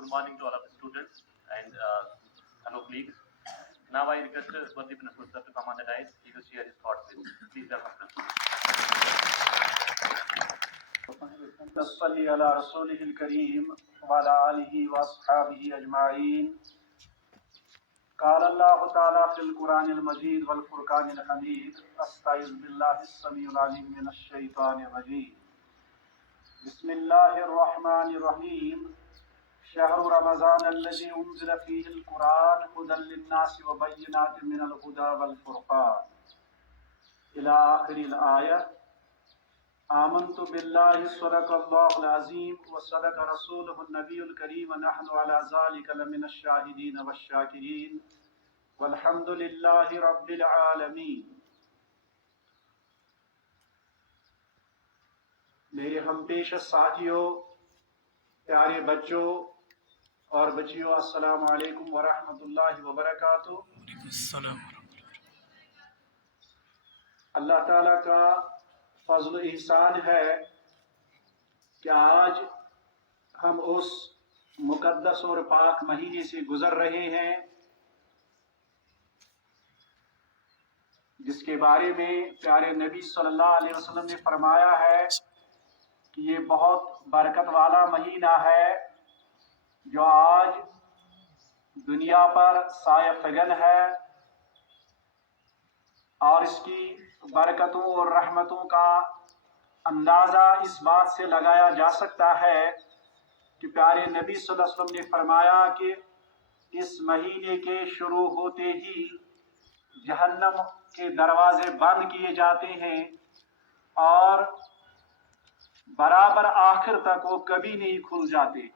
Good morning to all of the students and fellow colleagues. Now I request Gandhi Principal Sir to come on the dais. He will share his thoughts with you. Please welcome Principal. نصلي على رسوله الكريم وعلى آله وأصحابه أجمعين. قال الله تعالى في القرآن المجيد والفرقان الحميد: أستعيذ بالله السميع العليم من الشيطان الرجيم. بسم الله الرحمن الرحيم. شهر رمضان الذي أنزل فيه القرآن هدى للناس وبينات من الهدى والفرقان إلى آخر الآية. آمنت بالله صدق الله العظيم وصدق رسوله النبي الكريم ونحن على ذلك لمن الشاهدين والشاكرين والحمد لله رب العالمين. میرے ہم پیش ساتھیوں، پیارے بچوں اور بچیوں، السلام علیکم ورحمۃ اللہ وبرکاتہ. اللہ تعالیٰ کا فضل و احسان ہے کہ آج ہم اس مقدس اور پاک مہینے سے گزر رہے ہیں جس کے بارے میں پیارے نبی صلی اللہ علیہ وسلم نے فرمایا ہے کہ یہ بہت برکت والا مہینہ ہے جو آج دنیا پر سایہ فگن ہے، اور اس کی برکتوں اور رحمتوں کا اندازہ اس بات سے لگایا جا سکتا ہے کہ پیارے نبی صلی اللہ علیہ وسلم نے فرمایا کہ اس مہینے کے شروع ہوتے ہی جہنم کے دروازے بند کیے جاتے ہیں اور برابر آخر تک وہ کبھی نہیں کھل جاتے،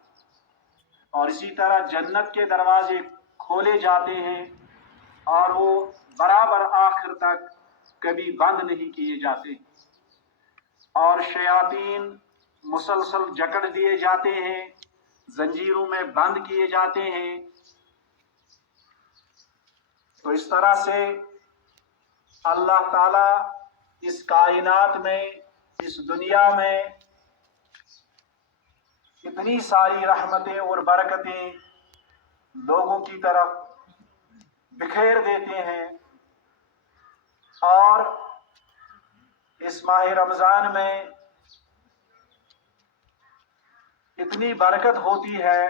اور اسی طرح جنت کے دروازے کھولے جاتے ہیں اور وہ برابر آخر تک کبھی بند نہیں کیے جاتے، اور شیاطین مسلسل جکڑ دیے جاتے ہیں، زنجیروں میں بند کیے جاتے ہیں. تو اس طرح سے اللہ تعالی اس کائنات میں، اس دنیا میں اتنی ساری رحمتیں اور برکتیں لوگوں کی طرف بکھیر دیتے ہیں، اور اس ماہ رمضان میں اتنی برکت ہوتی ہے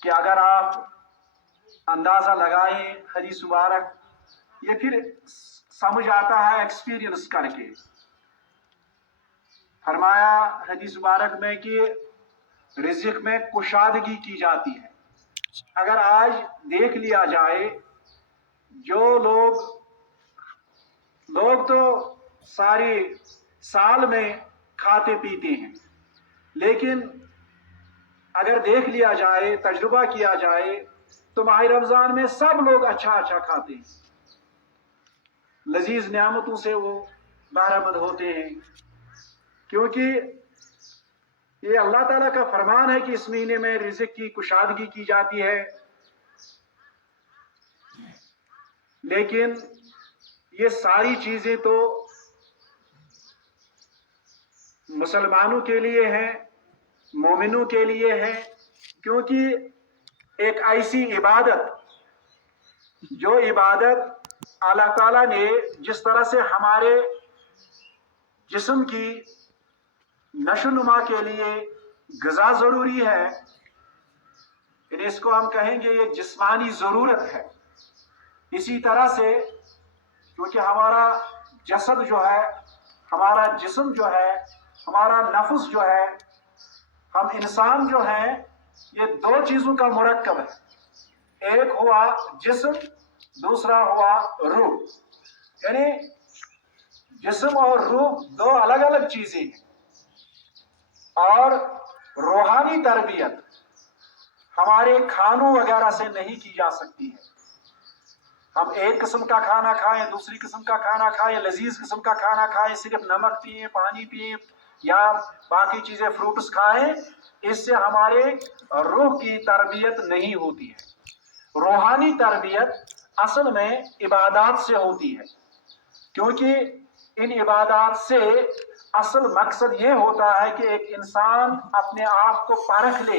کہ اگر آپ اندازہ لگائیں حدیث مبارک، یہ پھر سمجھ آتا ہے ایکسپیرینس کر کے. فرمایا حدیث مبارک میں کہ رزق میں کشادگی کی جاتی ہے. اگر آج دیکھ لیا جائے، جو لوگ تو سارے سال میں کھاتے پیتے ہیں، لیکن اگر دیکھ لیا جائے، تجربہ کیا جائے، تو ماہ رمضان میں سب لوگ اچھا کھاتے ہیں، لذیذ نعمتوں سے وہ بہرہ مند ہوتے ہیں، کیونکہ یہ اللہ تعالیٰ کا فرمان ہے کہ اس مہینے میں رزق کی کشادگی کی جاتی ہے. لیکن یہ ساری چیزیں تو مسلمانوں کے لیے ہیں، مومنوں کے لیے ہیں، کیونکہ ایک ایسی عبادت جو عبادت اللہ تعالیٰ نے جس طرح سے ہمارے جسم کی نشو نما کے لیے غذا ضروری ہے، یعنی اس کو ہم کہیں گے یہ جسمانی ضرورت ہے، اسی طرح سے کیونکہ ہمارا جسد جو ہے، ہمارا جسم جو ہے، ہمارا نفس جو ہے، ہم انسان جو ہیں، یہ دو چیزوں کا مرکب ہے. ایک ہوا جسم، دوسرا ہوا روح. یعنی جسم اور روح دو الگ الگ چیزیں ہیں، اور روحانی تربیت ہمارے کھانوں وغیرہ سے نہیں کی جا سکتی ہے. ہم ایک قسم کا کھانا کھائیں، دوسری قسم کا کھانا کھائیں، لذیذ قسم کا کھانا کھائیں، صرف نمک پئیں، پانی پئیں یا باقی چیزیں فروٹس کھائیں، اس سے ہمارے روح کی تربیت نہیں ہوتی ہے. روحانی تربیت اصل میں عبادات سے ہوتی ہے، کیونکہ ان عبادات سے اصل مقصد یہ ہوتا ہے کہ ایک انسان اپنے آپ کو پرکھ لے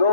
2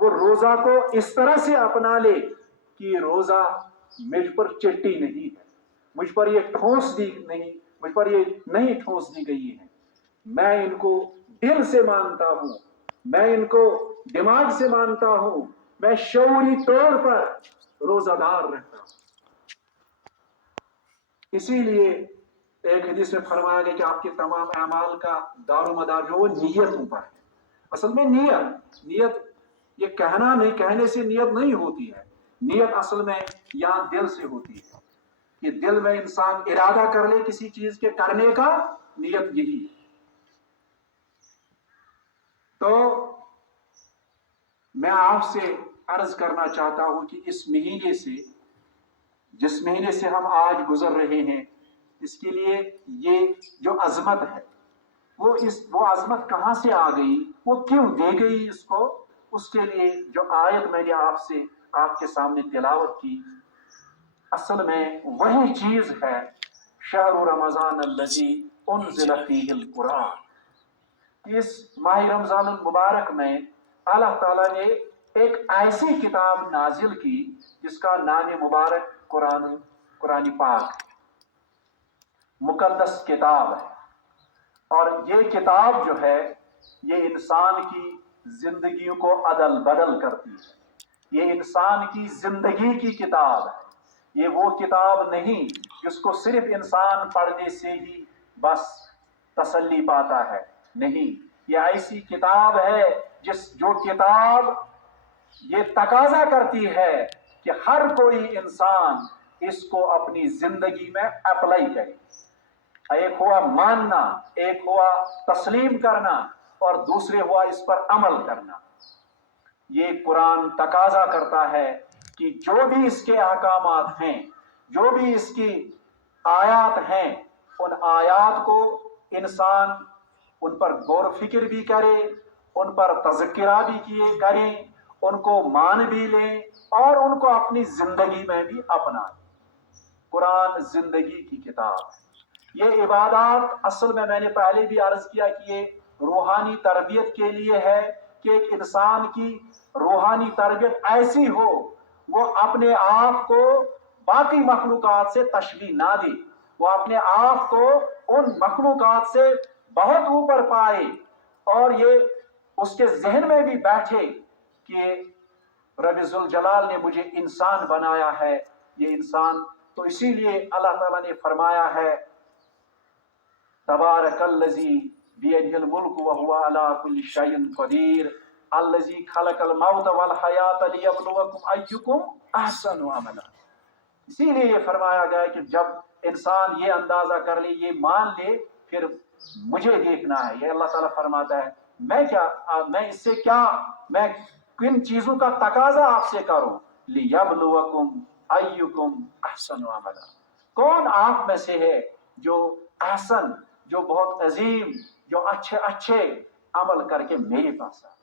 وہ روزہ کو اس طرح سے اپنا لے کہ روزہ مجھ پر چٹی نہیں ہے، مجھ پر یہ ٹھوس دی نہیں، مجھ پر یہ نہیں ٹھوس دی گئی ہے، میں ان کو دل سے مانتا ہوں، میں ان کو دماغ سے مانتا ہوں، میں شعوری طور پر روزہ دار رہتا ہوں۔ اسی لیے ایک حدیث میں فرمایا گیا کہ آپ کے تمام اعمال کا دار و مدار جو وہ نیتوں پر ہے۔ اصل میں نیت یہ کہنا نہیں، کہنے سے نیت نہیں ہوتی ہے، نیت اصل میں یہاں دل سے ہوتی ہے کہ دل میں انسان ارادہ کر لے کسی چیز کے کرنے کا، نیت یہی ہے۔ تو میں آپ سے عرض کرنا چاہتا ہوں کہ اس مہینے سے، جس مہینے سے ہم آج گزر رہے ہیں، اس کے لیے یہ جو عظمت ہے وہ عظمت کہاں سے آ گئی، وہ کیوں دے گئی اس کو، اس کے لیے جو آیت میں نے آپ کے سامنے تلاوت کی، اصل میں وہی چیز ہے، شہر رمضان الذی انزل فیہ القرآن۔ اس ماہ رمضان المبارک میں اللہ تعالیٰ نے ایک ایسی کتاب نازل کی جس کا نام مبارک قرآن پاک مقدس کتاب ہے، اور یہ کتاب جو ہے یہ انسان کی زندگیوں کو عدل بدل کرتی ہے، یہ انسان کی زندگی کی کتاب ہے، یہ وہ کتاب نہیں جس کو صرف انسان پڑھنے سے ہی بس تسلی پاتا ہے، نہیں، یہ ایسی کتاب ہے جو کتاب یہ تقاضا کرتی ہے کہ ہر کوئی انسان اس کو اپنی زندگی میں اپلائی کرے۔ ایک ہوا ماننا، ایک ہوا تسلیم کرنا، اور دوسرے ہوا اس پر عمل کرنا۔ یہ قرآن تقاضا کرتا ہے کہ جو بھی اس کے احکامات ہیں، جو بھی اس کی آیات ہیں، ان آیات کو انسان ان پر غور و فکر بھی کرے، ان پر تذکرہ بھی کریں، ان کو مان بھی لیں، اور ان کو اپنی زندگی میں بھی اپنائیں۔ قرآن زندگی کی کتاب ہے۔ یہ عبادات اصل میں نے پہلے بھی عرض کیا کہ یہ روحانی تربیت کے لیے ہے کہ ایک انسان کی روحانی تربیت ایسی ہو وہ اپنے آپ کو باقی مخلوقات سے تشبیہ نہ دے، وہ اپنے آپ کو ان مخلوقات سے بہت اوپر پائے، اور یہ اس کے ذہن میں بھی بیٹھے کہ رب ذوالجلال نے مجھے انسان بنایا ہے، یہ انسان تو اسی لیے اللہ تعالیٰ نے فرمایا ہے تبارک الذی بیدہ الملک وہو علی کل شیء قدیر الذی خلق الموت والحیاۃ لیبلوکم ایکم احسن عملا۔ اسی لیے یہ فرمایا گیا کہ جب انسان یہ اندازہ کر لے، یہ مان لے، پھر مجھے دیکھنا ہے۔ یہ اللہ تعالیٰ فرماتا ہے میں اس سے کیا، میں کن چیزوں کا تقاضا آپ سے کروں، لیبلوکم ایکم احسن عملا، کون آپ میں سے ہے جو احسن، جو بہت عظیم، جو اچھے عمل کر کے میرے پاس آئے۔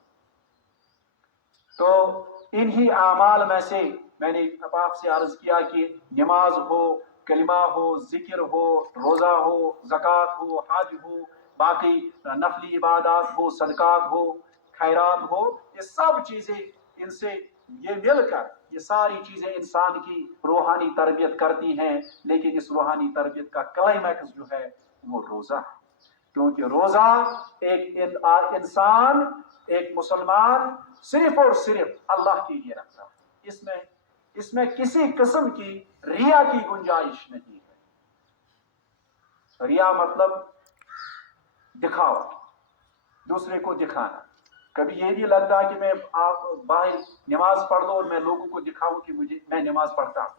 تو انہی اعمال میں سے میں نے آپ سے عرض کیا کہ نماز ہو، کلمہ ہو، ذکر ہو، روزہ ہو، زکوٰۃ ہو، حج ہو، باقی نفلی عبادات ہو، صدقات ہو، خیرات ہو، یہ سب چیزیں ان سے یہ مل کر یہ ساری چیزیں انسان کی روحانی تربیت کرتی ہیں، لیکن اس روحانی تربیت کا کلائمیکس جو ہے وہ روزہ ہے، کیونکہ روزہ ایک انسان، ایک مسلمان صرف اور صرف اللہ کے لیے رکھتا ہے، اس میں کسی قسم کی ریا کی گنجائش نہیں ہے۔ ریا مطلب دکھاوا، دوسرے کو دکھانا۔ کبھی یہ بھی لگتا ہے کہ میں باہر نماز پڑھ لوں اور میں لوگوں کو دکھاؤں کہ میں نماز پڑھتا ہوں۔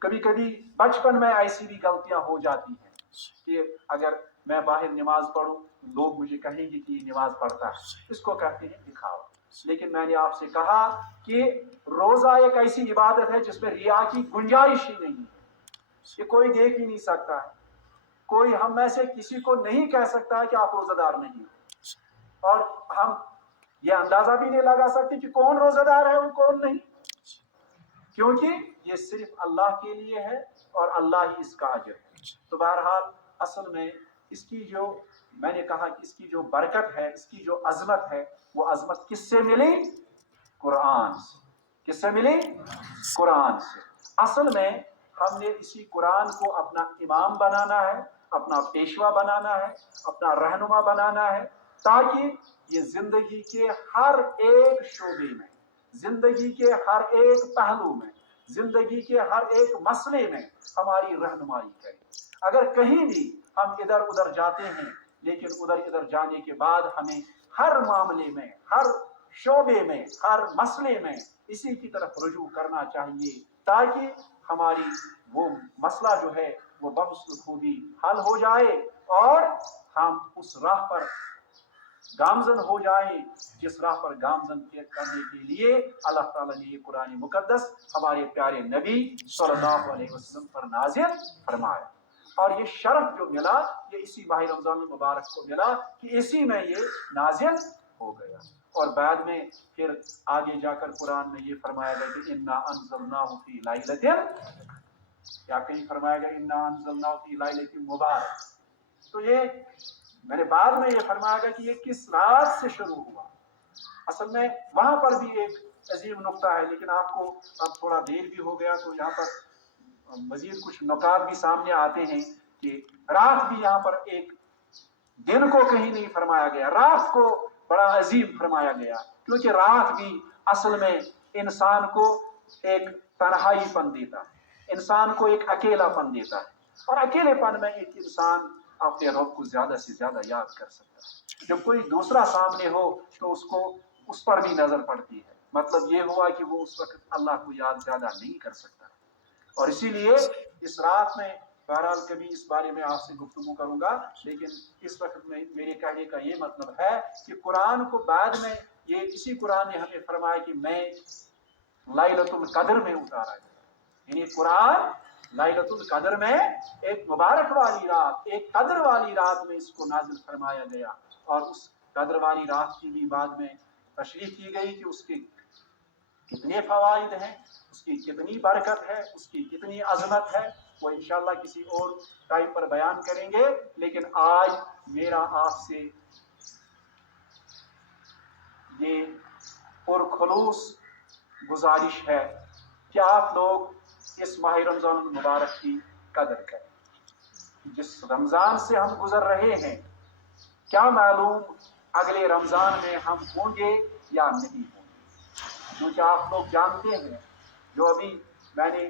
کبھی بچپن میں ایسی بھی غلطیاں ہو جاتی ہیں کہ اگر میں باہر نماز پڑھوں لوگ مجھے کہیں گے کہ یہ نماز پڑھتا ہے، اس کو کہتے ہیں دکھاوا۔ لیکن میں نے آپ سے کہا کہ روزہ ایک ایسی عبادت ہے جس میں ریا کی گنجائش ہی نہیں ہے، کہ کوئی دیکھ ہی نہیں سکتا ہے، کوئی ہم میں سے کسی کو نہیں کہہ سکتا ہے کہ آپ روزہ دار نہیں ہیں، اور ہم یہ اندازہ بھی نہیں لگا سکتے کہ کون روزہ دار ہے اور کون نہیں، کیونکہ یہ صرف اللہ کے لیے ہے اور اللہ ہی اس کا اجر ہے۔ تو بہرحال اصل میں اس کی جو میں نے کہا کہ اس کی جو برکت ہے, اس کی جو عظمت ہے, وہ عظمت کس سے ملی؟ قرآن سے. کس سے ملی؟ قرآن سے. اصل میں ہم نے اسی قرآن کو اپنا امام بنانا ہے, اپنا پیشوا بنانا ہے, اپنا رہنما بنانا ہے, تاکہ یہ زندگی کے ہر ایک شعبے میں, زندگی کے ہر ایک پہلو میں, زندگی کے ہر ایک مسئلے میں ہماری رہنمائی کرے. اگر کہیں بھی ہم ادھر ادھر جاتے ہیں, لیکن ادھر ادھر جانے کے بعد ہمیں ہر معاملے میں, ہر شعبے میں, ہر مسئلے میں اسی کی طرف رجوع کرنا چاہیے, تاکہ ہماری وہ مسئلہ جو ہے وہ بحسن خوبی حل ہو جائے اور ہم اس راہ پر گامزن ہو جائیں جس راہ پر گامزن کرنے کے لیے اللہ تعالیٰ نے یہ قرآن مقدس ہمارے پیارے نبی صلی اللہ علیہ وسلم پر نازل فرمایا. اور یہ شرف جو ملا یہ اسی ماہ رمضان المبارک کو ملا کہ اسی میں یہ نازل ہو گیا. اور بعد میں پھر آگے جا کر قرآن میں یہ فرمایا گیا کہ انا انزلناہ فی لیلۃ, کیا کہیں فرمایا گیا انا انزلناہ فی لیلۃ مبارک. تو یہ میں نے بعد میں یہ فرمایا گیا کہ یہ کس رات سے شروع ہوا. اصل میں وہاں پر بھی ایک عظیم نقطہ ہے, لیکن آپ کو اب تھوڑا دیر بھی ہو گیا تو یہاں پر مزید کچھ نکات بھی سامنے آتے ہیں کہ رات بھی یہاں پر ایک دن کو کہیں نہیں فرمایا گیا, رات کو بڑا عظیم فرمایا گیا, کیونکہ رات بھی اصل میں انسان کو ایک تنہائی پن دیتا ہے, انسان کو ایک اکیلا پن دیتا ہے, اور اکیلے پن میں ایک انسان اپنے رب کو زیادہ سے زیادہ یاد کر سکتا ہے. جب کوئی دوسرا سامنے ہو تو اس کو اس پر بھی نظر پڑتی ہے, مطلب یہ ہوا کہ وہ اس وقت اللہ کو یاد زیادہ نہیں کر سکتا. اور اسی لیے اس رات میں بہرحال کبھی اس بارے میں آپ سے گفتگو کروں گا, لیکن اس وقت میں میرے کہنے کا یہ مطلب ہے کہ قرآن کو بعد میں یہ اسی قرآن نے ہمیں فرمایا کہ میں لیلۃ القدر میں اتارا گیا, یعنی قرآن لیلۃ القدر میں ایک مبارک والی رات, ایک قدر والی رات میں اس کو نازل فرمایا گیا. اور اس قدر والی رات کی بھی بعد میں تشریح کی گئی کہ اس کے کتنے فوائد ہیں, اس کی کتنی برکت ہے, اس کی کتنی عظمت ہے, وہ انشاءاللہ کسی اور ٹائم پر بیان کریں گے. لیکن آج میرا آپ سے یہ پرخلوص گزارش ہے کہ آپ لوگ اس ماہ رمضان المبارک کی قدر کریں. جس رمضان سے ہم گزر رہے ہیں, کیا معلوم اگلے رمضان میں ہم ہوں گے یا نہیں ہوں گے, کیونکہ آپ لوگ جانتے ہیں جو ابھی میں نے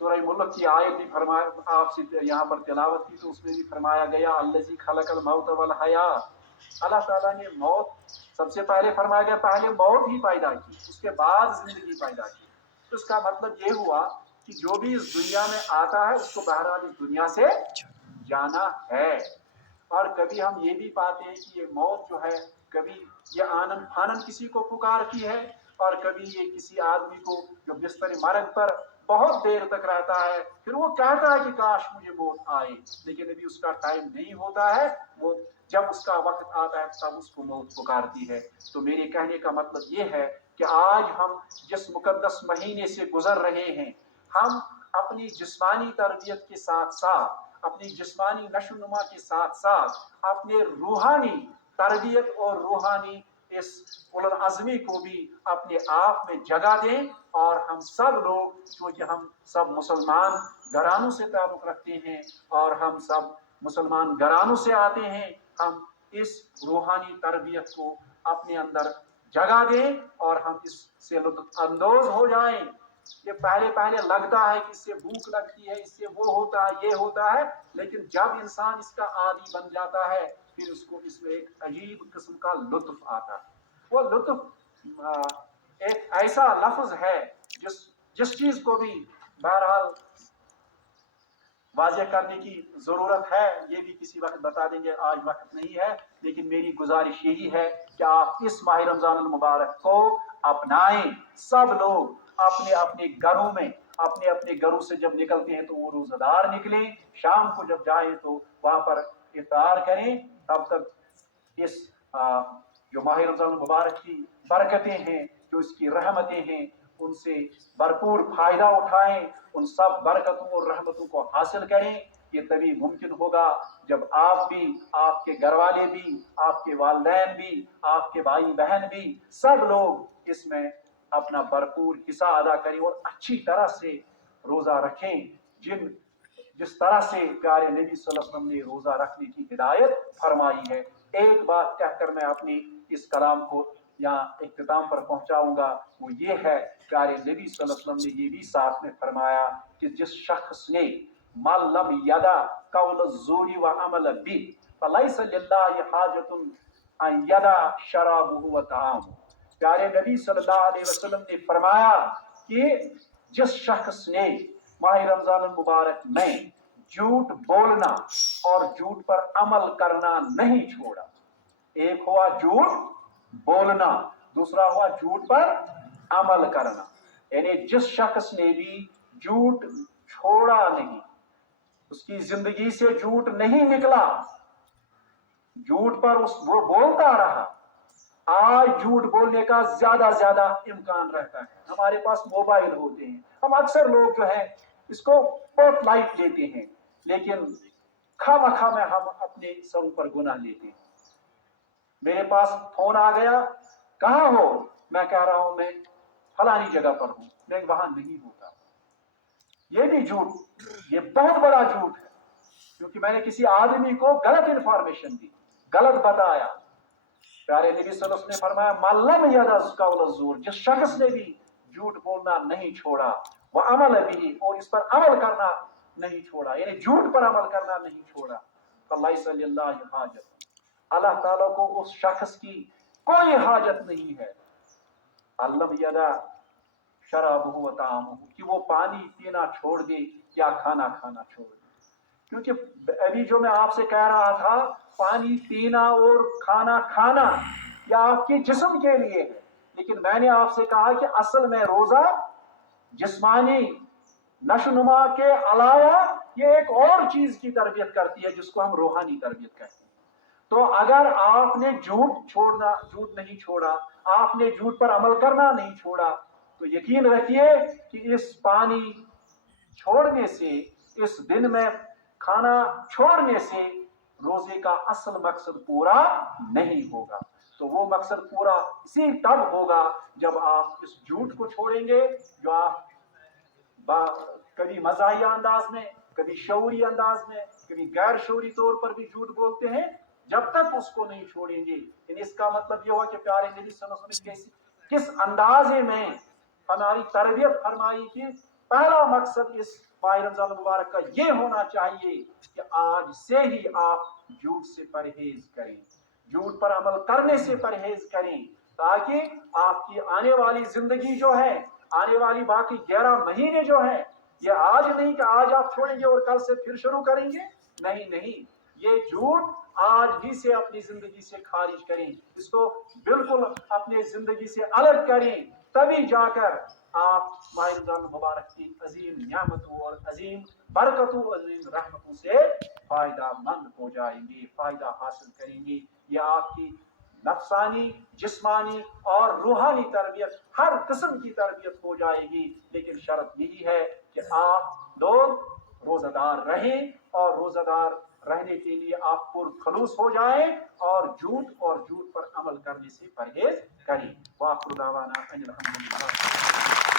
سورہ ملک کی آیت بھی فرمایا آپ سے یہاں پر تلاوت کی, تو اس میں بھی فرمایا گیا الذی خلق الموت والحیات, اللہ تعالیٰ نے موت سب سے پہلے فرمایا گیا, پہلے موت ہی پیدا کی, اس کے بعد زندگی پیدا کی. تو اس کا مطلب یہ ہوا کہ جو بھی اس دنیا میں آتا ہے اس کو بہرحال اس دنیا سے جانا ہے. اور کبھی ہم یہ بھی پاتے ہیں کہ یہ موت جو ہے کبھی یہ آنن پھانن کسی کو پکارتی ہے, اور کبھی یہ کسی آدمی کو جو بستر مرگ پر بہت دیر تک رہتا ہے پھر وہ کہتا ہے کہ کاش مجھے موت آئے, لیکن ابھی اس کا ٹائم نہیں ہوتا ہے, وہ جب اس کا وقت آتا ہے تب اس کو موت پکارتی ہے. تو میرے کہنے کا مطلب یہ ہے کہ آج ہم جس مقدس مہینے سے گزر رہے ہیں, ہم اپنی جسمانی تربیت کے ساتھ ساتھ, اپنی جسمانی نشو نما کے ساتھ ساتھ اپنے روحانی تربیت اور روحانی اس العظمی کو بھی اپنے آپ میں جگہ دیں. اور ہم سب لوگ, چونکہ ہم سب مسلمان گھرانوں سے تعلق رکھتے ہیں اور ہم سب مسلمان گھرانوں سے آتے ہیں, ہم اس روحانی تربیت کو اپنے اندر جگہ دیں اور ہم اس سے لطف اندوز ہو جائیں. یہ پہلے لگتا ہے کہ اس سے بھوک لگتی ہے, اس سے وہ ہوتا ہے, یہ ہوتا ہے, لیکن جب انسان اس کا عادی بن جاتا ہے پھر اس کو اس میں ایک عجیب قسم کا لطف آتا ہے. وہ لطف ایک ایسا لفظ ہے جس چیز کو بھی بہرحال واضح کرنے کی ضرورت ہے, یہ بھی کسی وقت بتا دیں گے, آج وقت نہیں ہے. لیکن میری گزارش یہی ہے کہ آپ اس ماہ رمضان المبارک کو اپنائیں. سب لوگ اپنے اپنے گھروں میں, اپنے اپنے گھروں سے جب نکلتے ہیں تو وہ روزہ دار نکلیں, شام کو جب جائیں تو وہاں پر افطار کریں. تب تک اس جو ماہ رمضان المبارک کی برکتیں ہیں, جو اس کی رحمتیں ہیں, ان سے بھرپور فائدہ اٹھائیں, ان سب برکتوں اور رحمتوں کو حاصل کریں. یہ تبھی ممکن ہوگا جب آپ بھی، آپ کے گھر والے بھی، آپ کے والدین بھی، آپ کے بھائی بہن بھی، سب لوگ اس میں اپنا بھرپور حصہ ادا کریں اور اچھی طرح سے روزہ رکھیں، جس طرح سے پیارے نبی صلی اللہ علیہ وسلم نے روزہ رکھنے کی ہدایت فرمائی ہے۔ ایک بات کہہ کر میں اپنی اس کلام کو یہاں اختتام پر پہنچاؤں گا، وہ یہ ہے پیارے نبی صلی اللہ علیہ وسلم نے یہ بھی ساتھ میں فرمایا کہ جس شخص نے من لم یدا قول الزور وعمل به فلیس للہ حاجۃ ان یدا شرابہ وطعامہ۔ پیارے نبی صلی اللہ علیہ وسلم نے فرمایا کہ جس شخص نے ماہ رمضان المبارک میں جھوٹ بولنا اور جھوٹ پر عمل کرنا نہیں چھوڑا، ایک ہوا جھوٹ بولنا، دوسرا ہوا جھوٹ پر عمل کرنا، یعنی جس شخص نے بھی جھوٹ چھوڑا نہیں، اس کی زندگی سے جھوٹ نہیں نکلا، جھوٹ پر وہ بولتا رہا۔ آج جھوٹ بولنے کا زیادہ امکان رہتا ہے، ہمارے پاس موبائل ہوتے ہیں، ہم اکثر لوگ جو ہیں اس کو بہت لائٹ لیتے ہیں، لیکن خواہ میں ہم اپنے سر پر گناہ لیتے ہیں۔ میرے پاس فون آ گیا، کہاں ہو؟ میں کہہ رہا ہوں میں فلانی جگہ پر ہوں، میں وہاں نہیں ہوتا۔ یہ بھی جھوٹ، یہ بہت بڑا جھوٹ ہے، کیونکہ میں نے کسی آدمی کو غلط انفارمیشن دی، غلط بتایا۔ پیارے نبی صلی اللہ علیہ وسلم نے فرمایا من لم یدع قول الزور، جس شخص نے بھی جھوٹ بولنا نہیں چھوڑا، وہ عمل بھی، اور اس پر عمل کرنا نہیں چھوڑا، یعنی جھوٹ پر عمل کرنا نہیں چھوڑا، فلیس للہ حاجۃ، اللہ تعالیٰ کو اس شخص کی کوئی حاجت نہیں ہے، لم یدع شرابہ وطعامہ، کہ وہ پانی پینا چھوڑ دے یا کھانا کھانا چھوڑ دے۔ کیونکہ ابھی جو میں آپ سے کہہ رہا تھا، پانی پینا اور کھانا کھانا یہ آپ کے جسم کے لیے ہے، لیکن میں نے آپ سے کہا کہ اصل میں روزہ جسمانی نشو نما کے علاوہ یہ ایک اور چیز کی تربیت کرتی ہے جس کو ہم روحانی تربیت کہتے ہیں۔ تو اگر آپ نے جھوٹ نہیں چھوڑا، آپ نے جھوٹ پر عمل کرنا نہیں چھوڑا، تو یقین رکھیے کہ اس پانی چھوڑنے سے، اس دن میں کھانا چھوڑنے سے روزے کا اصل مقصد پورا نہیں ہوگا۔ تو وہ مقصد پورا اسی تب ہوگا جب آپ اس جھوٹ کو چھوڑیں گے جو آپ کبھی مزاحیہ انداز میں، کبھی شعوری انداز میں، کبھی غیر شعوری طور پر بھی جھوٹ بولتے ہیں، جب تک اس کو نہیں چھوڑیں گے۔ یعنی اس کا مطلب یہ ہوا کہ پیارے نبی صلی اللہ علیہ وسلم کس اندازے میں ہماری تربیت فرمائی کہ پہلا مقصد اس ماہ رمضان المبارک کا یہ ہونا چاہیے کہ آج سے ہی آپ جھوٹ سے پرہیز کریں، جھوٹ پر عمل کرنے سے پرہیز کریں، تاکہ آپ کی آنے والی زندگی جو ہے، آنے والی باقی 11 مہینے جو ہیں، یہ آج نہیں کہ آج آپ چھوڑیں گے اور کل سے پھر شروع کریں گے، نہیں، یہ جھوٹ آج ہی سے اپنی زندگی سے خارج کریں، اس کو بالکل اپنے زندگی سے الگ کریں، تبھی جا کر آپ ماہ رمضان مبارک کی عظیم نعمتوں اور عظیم برکتوں، عظیم رحمتوں سے فائدہ مند ہو جائیں گے، فائدہ حاصل کریں گے۔ یہ آپ کی نفسانی، جسمانی اور روحانی تربیت، ہر قسم کی تربیت ہو جائے گی، لیکن شرط یہی ہے کہ آپ لوگ روزہ دار رہیں، اور روزہ دار رہنے کے لیے آپ پرخلوص ہو جائیں اور جھوٹ پر عمل کرنے سے پرہیز کریں۔ وآخر دعوانا ان الحمدللہ۔